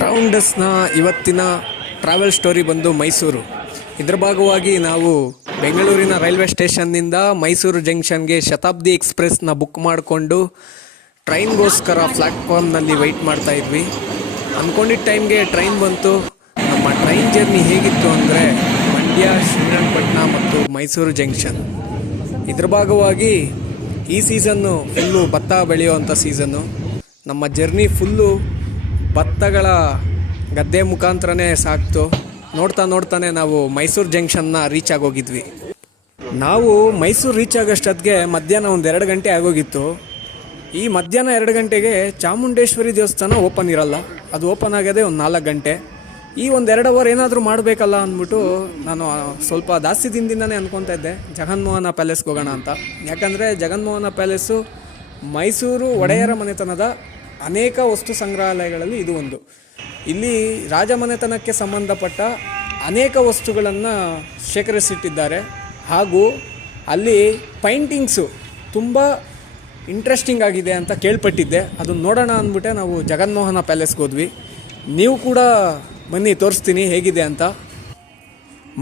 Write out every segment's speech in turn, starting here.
ಟ್ರಾವೆಂಡರ್ಸ್ನ ಇವತ್ತಿನ travel story ಬಂದು ಮೈಸೂರು. ಇದರ ಭಾಗವಾಗಿ ನಾವು ಬೆಂಗಳೂರಿನ ರೈಲ್ವೆ ಸ್ಟೇಷನ್ನಿಂದ ಮೈಸೂರು ಜಂಕ್ಷನ್ಗೆ ಶತಾಬ್ದಿ ಎಕ್ಸ್ಪ್ರೆಸ್ನ ಬುಕ್ ಮಾಡಿಕೊಂಡು ಟ್ರೈನ್ಗೋಸ್ಕರ ಪ್ಲ್ಯಾಟ್ಫಾರ್ಮ್ನಲ್ಲಿ ವೆಯ್ಟ್ ಮಾಡ್ತಾ ಇದ್ವಿ. ಅಂದ್ಕೊಂಡಿದ್ದ ಟೈಮ್ಗೆ ಟ್ರೈನ್ ಬಂತು. ನಮ್ಮ ಟ್ರೈನ್ ಜರ್ನಿ ಹೇಗಿತ್ತು ಅಂದರೆ ಮಂಡ್ಯ, ಶ್ರೀರಂಗಪಟ್ಟಣ ಮತ್ತು ಮೈಸೂರು ಜಂಕ್ಷನ್. ಇದರ ಭಾಗವಾಗಿ ಈ ಸೀಸನ್ನು ಫುಲ್ಲು ಭತ್ತ ಬೆಳೆಯುವಂಥ ಸೀಸನ್ನು. ನಮ್ಮ ಜರ್ನಿ ಫುಲ್ಲು ಭತ್ತಗಳ ಗದ್ದೆ ಮುಖಾಂತರನೇ ಸಾಕ್ತು. ನೋಡ್ತಾನೆ ನಾವು ಮೈಸೂರು ಜಂಕ್ಷನ್ನ ರೀಚ್ ಆಗೋಗಿದ್ವಿ. ನಾವು ಮೈಸೂರು ರೀಚ್ ಆಗೋಷ್ಟೊತ್ತಿಗೆ ಮಧ್ಯಾಹ್ನ 2 ಗಂಟೆ ಆಗೋಗಿತ್ತು. ಈ ಮಧ್ಯಾಹ್ನ 2 ಗಂಟೆಗೆ ಚಾಮುಂಡೇಶ್ವರಿ ದೇವಸ್ಥಾನ ಓಪನ್ ಇರಲ್ಲ. ಅದು ಓಪನ್ ಆಗೋದೇ 4 ಗಂಟೆ. ಈ 2 ಅವರ್ ಏನಾದರೂ ಮಾಡಬೇಕಲ್ಲ ಅಂದ್ಬಿಟ್ಟು ನಾನು ಸ್ವಲ್ಪ ಜಾಸ್ತಿ ದಿನದಿಂದನೇ ಅಂದ್ಕೊತಾ ಇದ್ದೆ ಜಗನ್ಮೋಹನ ಪ್ಯಾಲೇಸ್ಗೆ ಹೋಗೋಣ ಅಂತ. ಯಾಕಂದರೆ ಜಗನ್ಮೋಹನ ಪ್ಯಾಲೇಸು ಮೈಸೂರು ಒಡೆಯರ ಮನೆತನದ ಅನೇಕ ವಸ್ತು ಸಂಗ್ರಹಾಲಯಗಳಲ್ಲಿ ಇದು ಒಂದು. ಇಲ್ಲಿ ರಾಜಮನೆತನಕ್ಕೆ ಸಂಬಂಧಪಟ್ಟ ಅನೇಕ ವಸ್ತುಗಳನ್ನು ಶೇಖರಿಸಿಟ್ಟಿದ್ದಾರೆ. ಹಾಗೂ ಅಲ್ಲಿ ಪೈಂಟಿಂಗ್ಸು ತುಂಬ ಇಂಟ್ರೆಸ್ಟಿಂಗ್ ಆಗಿದೆ ಅಂತ ಕೇಳ್ಪಟ್ಟಿದ್ದೆ. ಅದನ್ನು ನೋಡೋಣ ಅಂದ್ಬಿಟ್ಟೆ ನಾವು ಜಗನ್ಮೋಹನ ಪ್ಯಾಲೇಸ್ಗೆ ಹೋದ್ವಿ. ನೀವು ಕೂಡ ಬನ್ನಿ, ತೋರಿಸ್ತೀನಿ ಹೇಗಿದೆ ಅಂತ.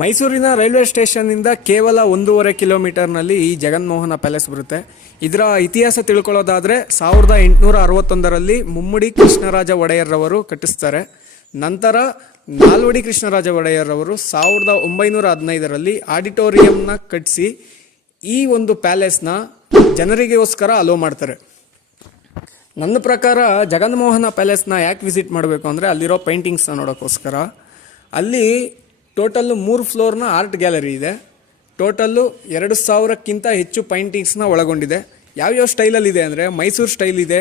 ಮೈಸೂರಿನ ರೈಲ್ವೆ ಸ್ಟೇಷನ್ನಿಂದ ಕೇವಲ 1.5 ಕಿಲೋಮೀಟರ್ನಲ್ಲಿ ಈ ಜಗನ್ಮೋಹನ ಪ್ಯಾಲೇಸ್ ಬರುತ್ತೆ. ಇದರ ಇತಿಹಾಸ ತಿಳ್ಕೊಳ್ಳೋದಾದರೆ 1861ರಲ್ಲಿ ಮುಮ್ಮಡಿ ಕೃಷ್ಣರಾಜ ಒಡೆಯರ್ರವರು ಕಟ್ಟಿಸ್ತಾರೆ. ನಂತರ ನಾಲ್ವಡಿ ಕೃಷ್ಣರಾಜ ಒಡೆಯರ್ರವರು 1915ರಲ್ಲಿ ಆಡಿಟೋರಿಯಂನ ಕಟ್ಟಿಸಿ ಈ ಒಂದು ಪ್ಯಾಲೇಸ್ನ ಜನರಿಗೋಸ್ಕರ ಅಲೋ ಮಾಡ್ತಾರೆ. ನನ್ನ ಪ್ರಕಾರ ಜಗನ್ಮೋಹನ ಪ್ಯಾಲೇಸ್ನ ಯಾಕೆ ವಿಸಿಟ್ ಮಾಡಬೇಕು ಅಂದರೆ ಅಲ್ಲಿರೋ ಪೇಂಟಿಂಗ್ಸ್ನ ನೋಡೋಕ್ಕೋಸ್ಕರ. ಅಲ್ಲಿ ಟೋಟಲ್ಲು 3 ಫ್ಲೋರ್ನ ಆರ್ಟ್ ಗ್ಯಾಲರಿ ಇದೆ. ಟೋಟಲ್ಲು 2000ಕ್ಕಿಂತ ಹೆಚ್ಚು ಪೈಂಟಿಂಗ್ಸ್ನ ಒಳಗೊಂಡಿದೆ. ಯಾವ್ಯಾವ ಸ್ಟೈಲಲ್ಲಿದೆ ಅಂದರೆ ಮೈಸೂರು ಸ್ಟೈಲ್ ಇದೆ,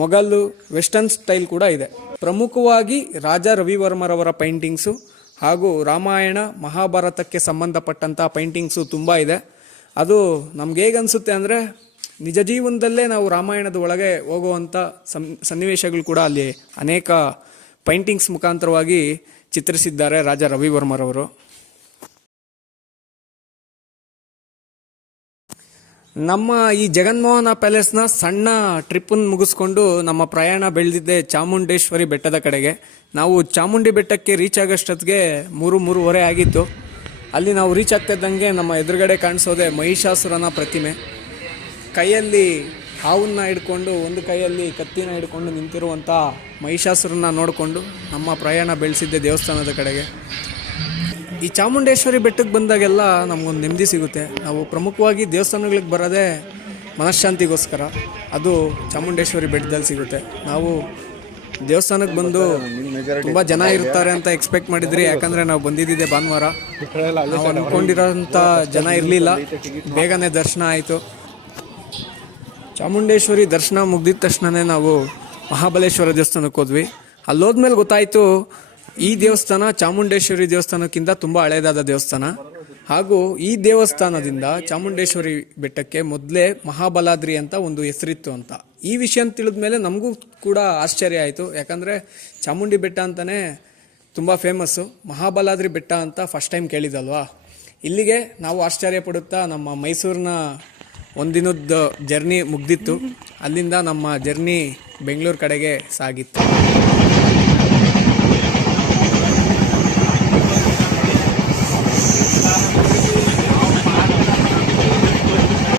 ಮೊಘಲು, ವೆಸ್ಟರ್ನ್ ಸ್ಟೈಲ್ ಕೂಡ ಇದೆ. ಪ್ರಮುಖವಾಗಿ ರಾಜ ರವಿವರ್ಮರವರ ಪೈಂಟಿಂಗ್ಸು ಹಾಗೂ ರಾಮಾಯಣ ಮಹಾಭಾರತಕ್ಕೆ ಸಂಬಂಧಪಟ್ಟಂಥ ಪೈಂಟಿಂಗ್ಸು ತುಂಬ ಇದೆ. ಅದು ನಮ್ಗೆ ಹೇಗೆ ಅನಿಸುತ್ತೆ ಅಂದರೆ ನಿಜ ಜೀವನದಲ್ಲೇ ನಾವು ರಾಮಾಯಣದ ಒಳಗೆ ಹೋಗುವಂಥ ಸನ್ನಿವೇಶಗಳು ಕೂಡ ಅಲ್ಲಿ ಅನೇಕ ಪೈಂಟಿಂಗ್ಸ್ ಮುಖಾಂತರವಾಗಿ ಚಿತ್ರಿಸಿದ್ದಾರೆ ರಾಜ ರವಿವರ್ಮರವರು. ನಮ್ಮ ಈ ಜಗನ್ಮೋಹನ ಪ್ಯಾಲೇಸ್ನ ಸಣ್ಣ ಟ್ರಿಪ್ಪನ್ನು ಮುಗಿಸ್ಕೊಂಡು ನಮ್ಮ ಪ್ರಯಾಣ ಬೆಳೆದಿದ್ದೆ ಚಾಮುಂಡೇಶ್ವರಿ ಬೆಟ್ಟದ ಕಡೆಗೆ. ನಾವು ಚಾಮುಂಡಿ ಬೆಟ್ಟಕ್ಕೆ ರೀಚ್ ಆಗೋಷ್ಟೊತ್ತಿಗೆ 3-3:30 ಆಗಿತ್ತು. ಅಲ್ಲಿ ನಾವು ರೀಚ್ ಆಗ್ತಿದ್ದಂಗೆ ನಮ್ಮ ಎದುರುಗಡೆ ಕಾಣಿಸೋದೆ ಮಹಿಷಾಸುರನ ಪ್ರತಿಮೆ. ಕೈಯಲ್ಲಿ ಹಾವನ್ನ ಹಿಡ್ಕೊಂಡು, ಒಂದು ಕೈಯಲ್ಲಿ ಕತ್ತಿನ ಹಿಡ್ಕೊಂಡು ನಿಂತಿರುವಂಥ ಮಹಿಷಾಸುರನ್ನ ನೋಡಿಕೊಂಡು ನಮ್ಮ ಪ್ರಯಾಣ ಬೆಳೆಸಿದ್ದೆ ದೇವಸ್ಥಾನದ ಕಡೆಗೆ. ಈ ಚಾಮುಂಡೇಶ್ವರಿ ಬೆಟ್ಟಕ್ಕೆ ಬಂದಾಗೆಲ್ಲ ನಮಗೊಂದು ನೆಮ್ಮದಿ ಸಿಗುತ್ತೆ. ನಾವು ಪ್ರಮುಖವಾಗಿ ದೇವಸ್ಥಾನಗಳಿಗೆ ಬರೋದೇ ಮನಃಶಾಂತಿಗೋಸ್ಕರ. ಅದು ಚಾಮುಂಡೇಶ್ವರಿ ಬೆಟ್ಟದಲ್ಲಿ ಸಿಗುತ್ತೆ. ನಾವು ದೇವಸ್ಥಾನಕ್ಕೆ ಬಂದು ತುಂಬ ಜನ ಇರ್ತಾರೆ ಅಂತ ಎಕ್ಸ್ಪೆಕ್ಟ್ ಮಾಡಿದ್ರಿ. ಯಾಕಂದರೆ ನಾವು ಬಂದಿದ್ದಿದೆ ಭಾನುವಾರ. ನಾವು ಅಂದ್ಕೊಂಡಿರೋಂಥ ಜನ ಇರಲಿಲ್ಲ. ಬೇಗನೆ ದರ್ಶನ ಆಯಿತು. ಚಾಮುಂಡೇಶ್ವರಿ ದರ್ಶನ ಮುಗ್ದಿದ ತಕ್ಷಣವೇ ನಾವು ಮಹಾಬಲೇಶ್ವರ ದೇವಸ್ಥಾನಕ್ಕೆ ಹೋದ್ವಿ. ಅಲ್ಲೋದ್ಮೇಲೆ ಗೊತ್ತಾಯಿತು ಈ ದೇವಸ್ಥಾನ ಚಾಮುಂಡೇಶ್ವರಿ ದೇವಸ್ಥಾನಕ್ಕಿಂತ ತುಂಬ ಹಳೆಯದಾದ ದೇವಸ್ಥಾನ. ಹಾಗೂ ಈ ದೇವಸ್ಥಾನದಿಂದ ಚಾಮುಂಡೇಶ್ವರಿ ಬೆಟ್ಟಕ್ಕೆ ಮೊದಲೇ ಮಹಾಬಲಾದ್ರಿ ಅಂತ ಒಂದು ಹೆಸರಿತ್ತು ಅಂತ. ಈ ವಿಷಯ ತಿಳಿದ ಮೇಲೆ ನಮಗೂ ಕೂಡ ಆಶ್ಚರ್ಯ ಆಯಿತು. ಯಾಕಂದರೆ ಚಾಮುಂಡಿ ಬೆಟ್ಟ ಅಂತಲೇ ತುಂಬ ಫೇಮಸ್ಸು, ಮಹಾಬಲಾದ್ರಿ ಬೆಟ್ಟ ಅಂತ ಫಸ್ಟ್ ಟೈಮ್ ಕೇಳಿದಲ್ವಾ. ಇಲ್ಲಿಗೆ ನಾವು ಆಶ್ಚರ್ಯ ಪಡುತ್ತಾ ನಮ್ಮ ಮೈಸೂರಿನ ಒಂದಿನದ ಜರ್ನಿ ಮುಗ್ದಿತ್ತು. ಅಲ್ಲಿಂದ ನಮ್ಮ ಜರ್ನಿ ಬೆಂಗಳೂರು ಕಡೆಗೆ ಸಾಗಿತ್ತು.